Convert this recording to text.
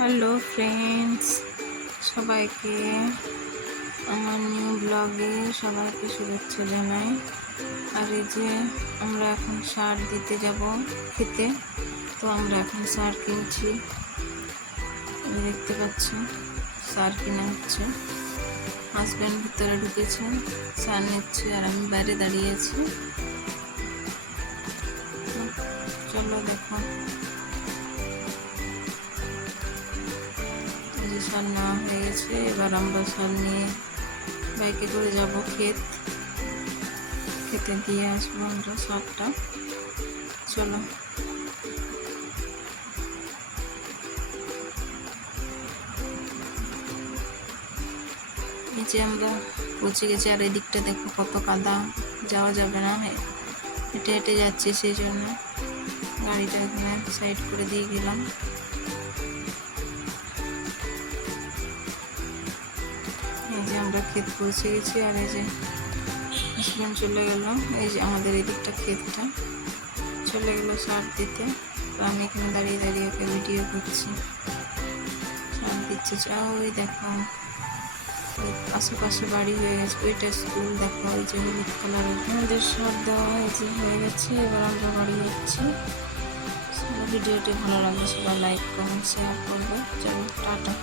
Hello friends, সবাইকে আমার new ব্লগে সবাইকে শুভেচ্ছা জানাই। আর এই যে আমরা এখন সার দিতে যাব খেতে, তো আমরা এখন সার কিনছি। দেখতে পাচ্ছি সার কিনা হচ্ছে। হাজব্যান্ড ভিতরে ঢুকেছে, সার নিচ্ছে আর আমি বাইরে দাঁড়িয়ে আছি। চলো দেখো, সার নেওয়া হয়ে গেছে। এবার আমরা সার নিয়ে বাইকে করে যাব খেতে দিয়ে আসবো আমরা সারটা। চলো, এই যে আমরা পৌঁছে গেছি। আর এদিকটা দেখো কত কাদা, যাওয়া যাবে না, হেঁটে হেঁটে যাচ্ছি, সেই জন্য গাড়িটা এখানে সাইড করে দিয়ে গেলাম। এই যে আমরা ক্ষেত পৌঁছে গেছি। আর এই যে হাসব্যান্ড চলে গেল, এই যে আমাদের এদিকটা ক্ষেতটা চলে গেলো সার দিতে। তো আমি এখানে দাঁড়িয়ে দাঁড়িয়ে ওকে ভিডিও করছি, সার দিচ্ছে। ওই দেখো আশেপাশে বাড়ি হয়ে গেছে, ওইটা স্কুল দেখো, ওই যে হলুদ কালারের। আমাদের সার দেওয়া হয়ে গেছে, এবার আমরা বাড়ি যাচ্ছি। ভিডিওটি ভালো লাগলে সবাই লাইক কমেন্ট শেয়ার করবে। চলো, টাটা।